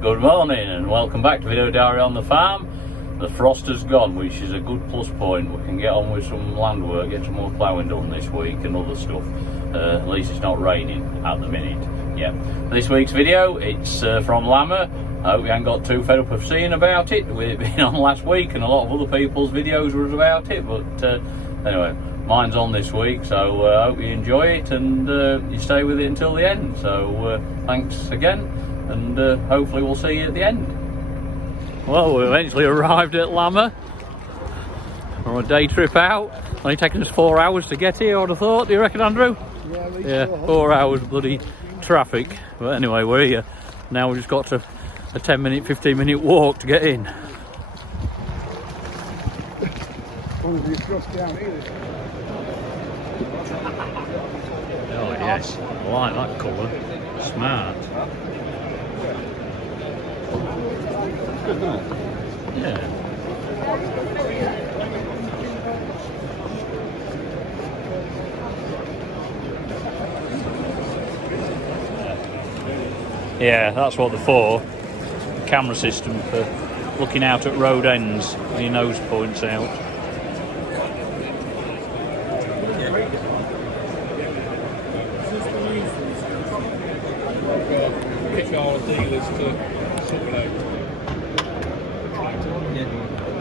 Good morning and welcome back to Video Diary on the Farm. The frost has gone, which is a good plus point. We can get on with some land work, get some more ploughing done this week and other stuff. At least it's not raining at the minute. Yeah. This week's video, it's from LAMMA. I hope you haven't got too fed up of seeing about it. We've been on last week and a lot of other people's videos was about it, but anyway, mine's on this week, so I hope you enjoy it and you stay with it until the end. So thanks again, and hopefully we'll see you at the end. Well, we eventually arrived at LAMMA. We're on a day trip out. Only taken us 4 hours to get here, I would have thought. Do you reckon, Andrew? Yeah, 4 hours bloody traffic. But anyway, we're here. Now we've just got to a 10-minute, 15-minute walk to get in. Oh yes, I like that colour. Smart. Yeah. Yeah, that's what they're for. The camera system for looking out at road ends when your nose points out. Pick our dealers to sort it out.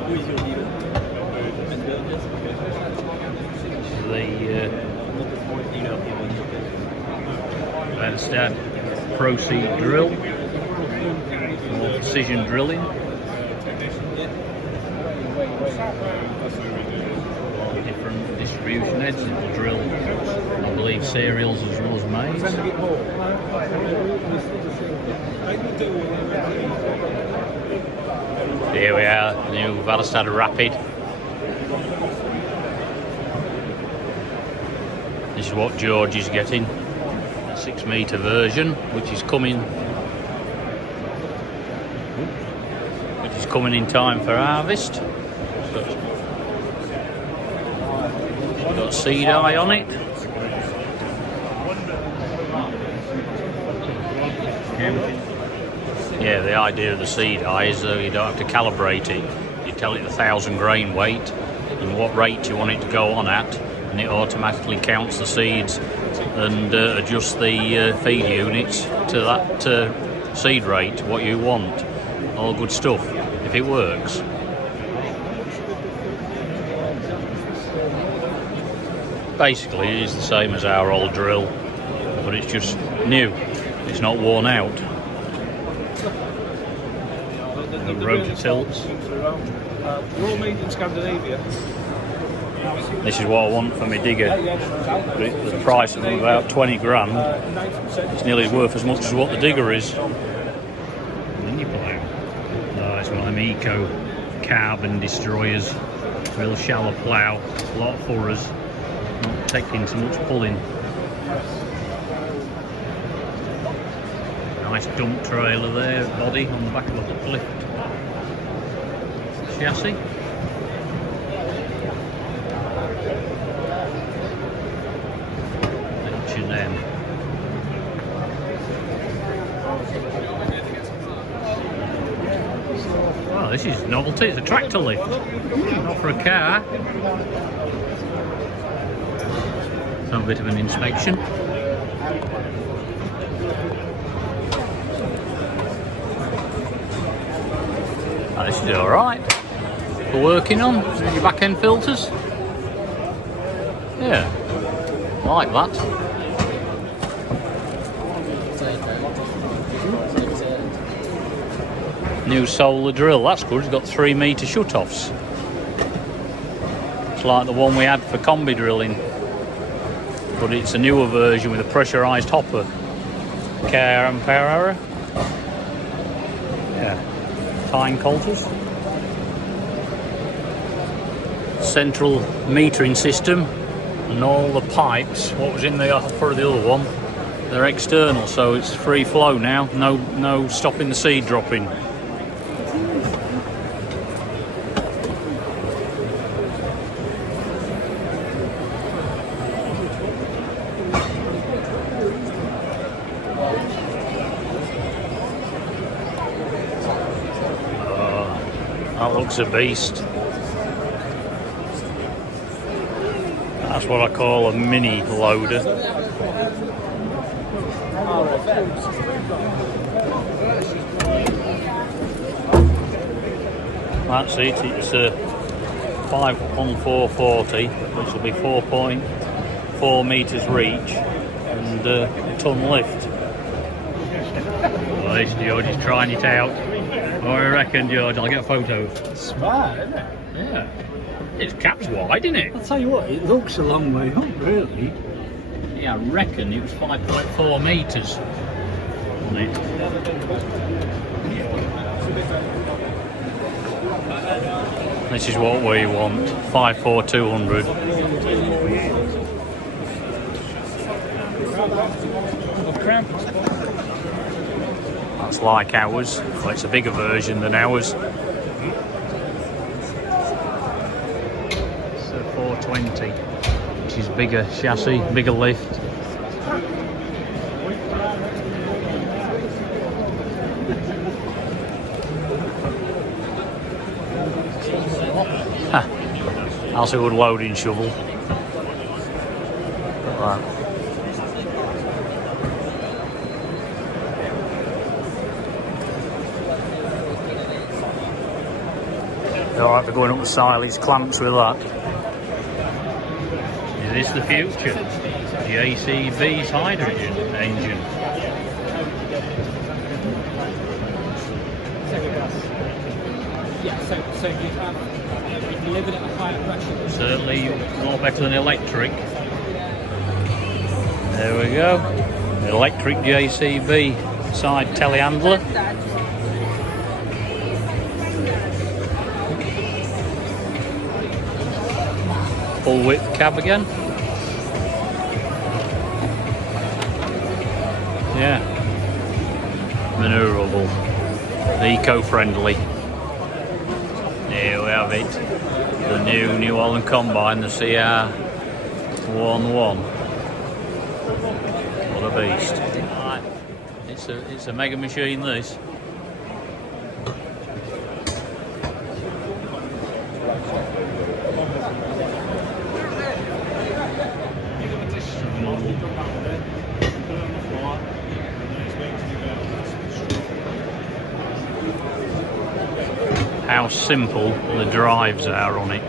Who is your dealer? The Valad Proceed drill, more precision drilling. All the different distribution heads that will drill, I believe, cereals as well as maize. Here we are, the new Valad Rapid. This is what George is getting, a 6-metre version, which is coming in time for harvest. So it's got seed eye on it. Yeah, the idea of the seed eye is that you don't have to calibrate it. You tell it the 1,000 grain weight and what rate you want it to go on at, and it automatically counts the seeds and adjusts the feed units to that seed rate, what you want. All good stuff, if it works. Basically, it is the same as our old drill, but it's just new. It's not worn out. The rotor tilts. We're all made in Scandinavia. This is what I want for my digger. But the price of them about 20 grand. It's nearly worth as much as what the digger is. Mini plough. Oh, it's one of them eco carbon destroyers. Real shallow plough, a lot of furrows, not taking so much pulling. Nice dump trailer there, body on the back of the uplift chassis. H&M. Oh, this is novelty. It's a tractor lift, not for a car. Some bit of an inspection. Oh, this is all right for working on. Your back end filters. Yeah, I like that. New solar drill, that's good. It's got 3-metre shut-offs. It's like the one we had for combi drilling, but it's a newer version with a pressurised hopper. KRM power arrow. Yeah, fine coulters. Central metering system, and all the pipes, what was in the hopper of the other one, they're external, so it's free flow now. No stopping the seed dropping. That looks a beast. That's what I call a mini loader. That's it, it's 5 on 440, which will be 4.4 metres reach and a ton lift. Well, this George is trying it out. What do you reckon, George? I'll get a photo. Smart, isn't it? Yeah. Its cap's wide, isn't it? I'll tell you what, it looks a long way up, really. Yeah, I reckon it was 5.4 metres. This is what we want, 54200. That's like ours, well, it's a bigger version than ours. It's a 420, which is bigger chassis, bigger lift. That's a good loading shovel. Look at that. Alright for going up the silage clamps with that. Is this the future? JCB's hydrogen engine. Yeah, so you delivered at a higher pressure. Certainly a lot better than electric. There we go. Electric JCB side telehandler. Full width cab again. Yeah. Manoeuvrable. Eco-friendly. Here we have it. The new New Holland Combine, the CR11. What a beast. It's a mega machine, this. How simple the drives are on it.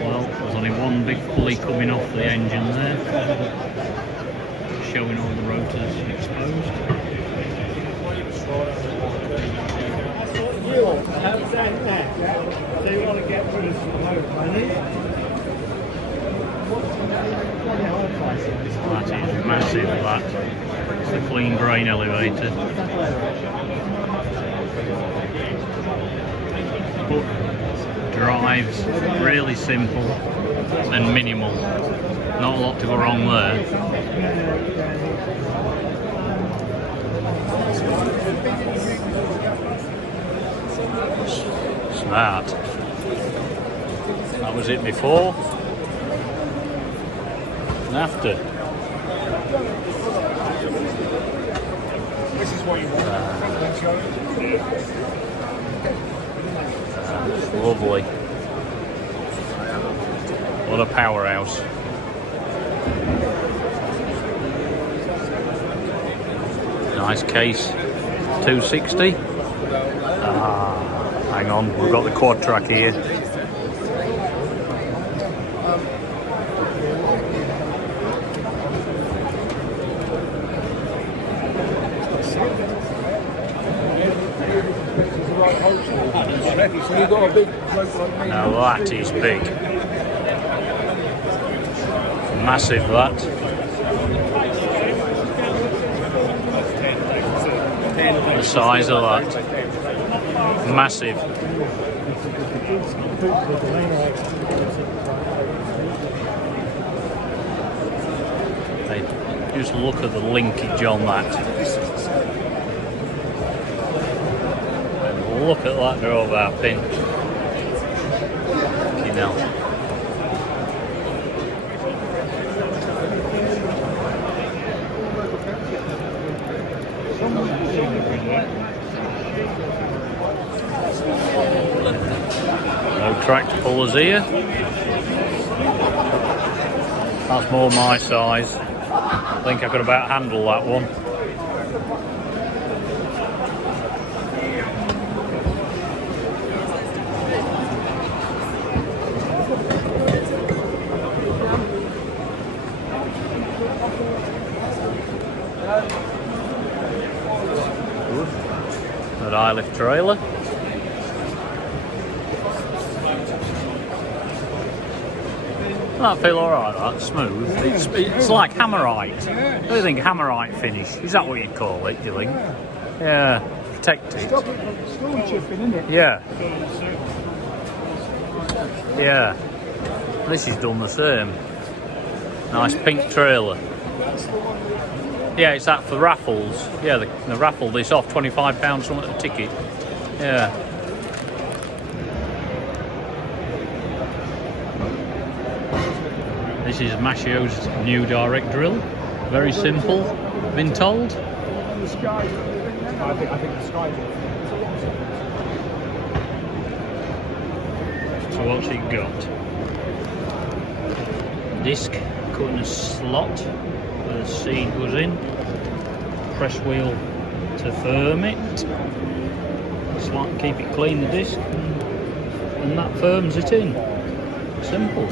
Well, there's only one big pulley coming off the engine there, showing all the rotors exposed. That is massive, that. It's the clean grain elevator. But drives really simple and minimal. Not a lot to go wrong there. Smart. That was it before and after. This is what you want. Lovely. What a powerhouse. Nice case. 260. Hang on, we've got the quad track here. Now that is big. Massive, that. The size of that. Massive. Hey, just look at the linkage on that. And look at that drawbar pin. You know. No tractor pullers here. That's more my size. I think I could about handle that one. That eye lift trailer. That feel alright, that smooth. It's like hammerite. What do you think, hammerite finish? Is that what you'd call it, do you think? Yeah, protected. Stone chipping, isn't it? Yeah. Yeah. This is done the same. Nice pink trailer. Yeah, it's that for raffles. Yeah, they raffle this off, £25 something a ticket. Yeah. This is Maschio's new direct drill. Very simple, been told. The sky. I think the sky. So what's it got? Disc cut in a slot where the seed goes in. Press wheel to firm it. Slot, keep it clean, the disc, and that firms it in. Simple.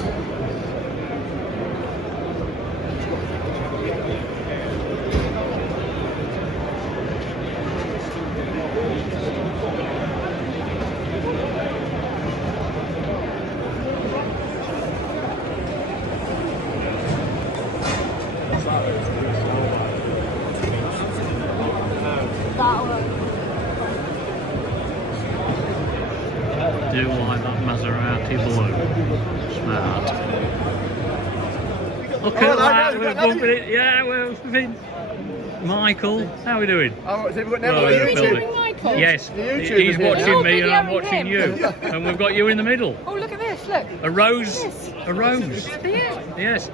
Do like that Maserati blue. Smart. Look at that, we're bumping it. Yeah, we're been. Michael, how are we doing? Oh, is it Oh, you're you're filming. Michael? Yes, YouTube he's is here. watching Oh, me and I'm videoing watching him. you. And we've got you in the middle. Oh, look at this, look. A rose. Yes. A rose. Yeah. Yes.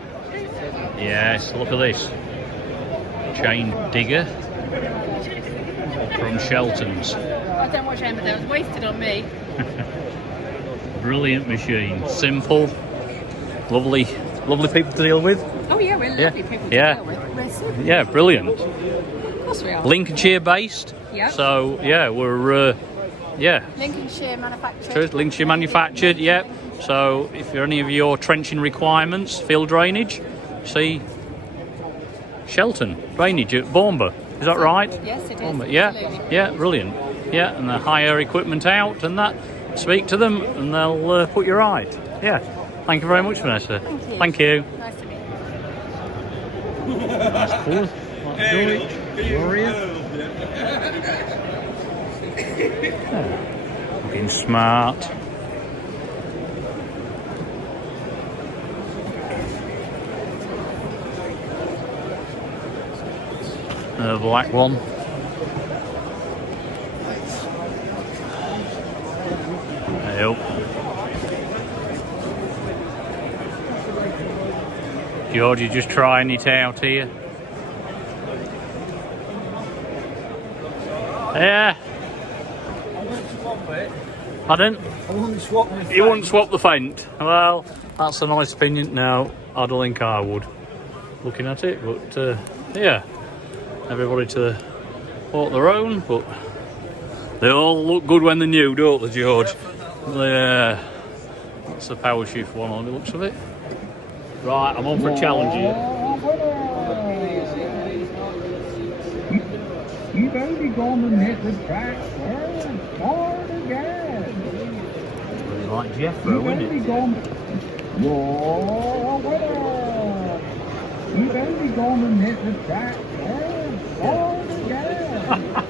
Yes, look at this. Chain digger from Shelton's. I don't watch him, but that was wasted on me. Brilliant machine. Simple. Lovely people to deal with. Oh yeah, we're lovely people to Yeah. deal with. We're super. Yeah, brilliant. Of course we are. Lincolnshire based. Yeah. So yeah, we're Lincolnshire manufactured. Lincolnshire manufactured. Yep. So if you're any of your trenching requirements, field drainage, see Shelton drainage at Bournemouth. Is that right? Yes, it is. Bournemouth. Yeah. Absolutely. Yeah. Brilliant. Yeah, and they hire equipment out and that. Speak to them and they'll put you right. Yeah. Thank you very much, Vanessa. Thank you. Thank you. Nice to meet you. Nice pull. Warrior. Looking smart. The black one. Yep. George, you just trying it out here. Yeah. Pardon? I wouldn't swap my You wouldn't swap the fent? Well, that's a nice opinion. No, I don't think I would. Looking at it, but yeah. Everybody to walk their own, but they all look good when they're new, don't they, George? Yeah. That's the power shift one on the looks of it. Right, I'm on for a challenge here. You've only gone and hit the track hard again. It's like Jeffro, isn't it? You're a winner. You've only gone and hit the track hard again.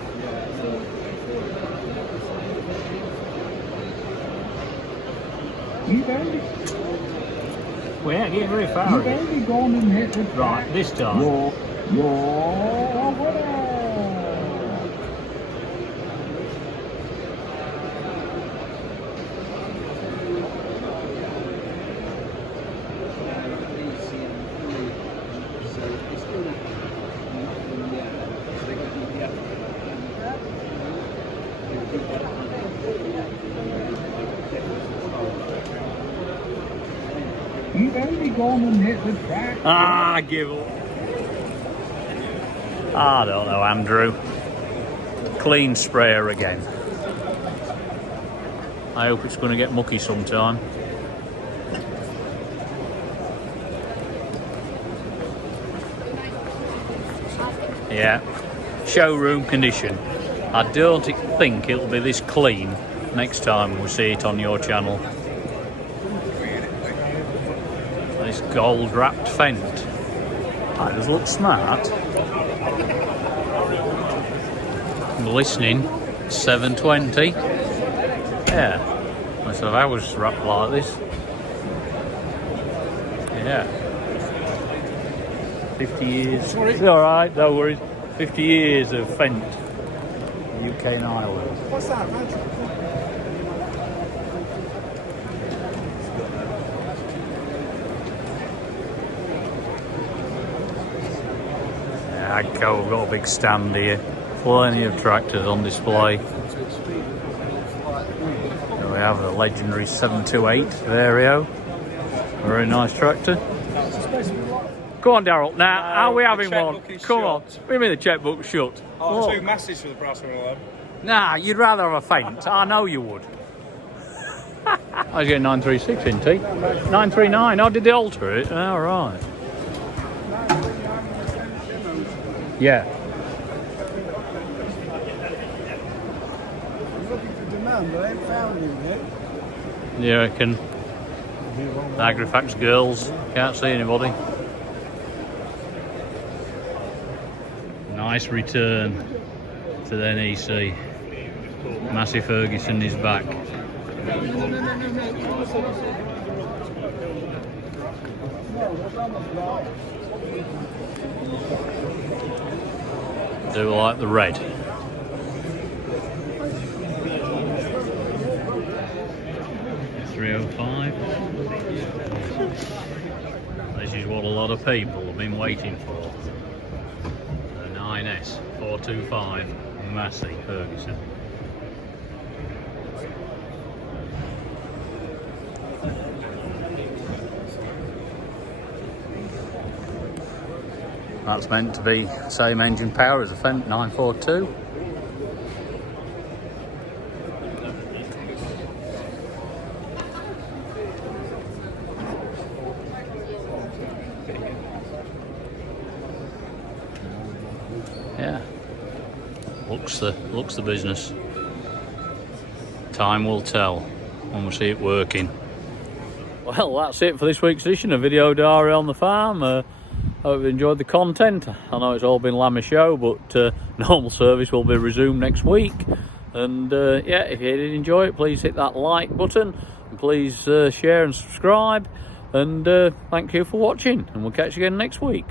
You've only, We ain't getting very far. you've only gone and hit the track. Right, this time. You're a winner. We've only gone and hit the track. Ah, give up. I don't know, Andrew. Clean sprayer again. I hope it's going to get mucky sometime. Yeah, showroom condition. I don't think it'll be this clean next time we see it on your channel. This gold wrapped fent. That does look smart. Glistening, 720. Yeah, that's if I was wrapped like this. Yeah. 50 years. It's alright, no worries. 50 years of fent. UK and Ireland. What's that, man? Yeah, we've got a big stand here. Plenty of tractors on display. So we have a legendary 728 Vario. Very nice tractor. Go on, Daryl. Now, are we having one? Come on. What do you mean the checkbook's shut? Oh, 2 Masses for the price of one. Nah, you'd rather have a fent. I know you would. I was getting 936, isn't he? 939. Oh, did they alter it? All right. Yeah. I'm looking for demand, but I ain't found him yet. You reckon? Agrifax girls. Can't see anybody. Nice return to the NEC. Massy Ferguson is back. Do like the red. $305. This is what a lot of people have been waiting for. The 9S 425 Massy Ferguson. That's meant to be same engine power as a Fendt 942. Yeah, looks the business. Time will tell when we see it working. Well, that's it for this week's edition of Video Diary on the Farm. Hope you enjoyed the content. I know it's all been LAMMA show, but normal service will be resumed next week. And yeah, if you did enjoy it, please hit that like button and please share and subscribe. And thank you for watching, and we'll catch you again next week.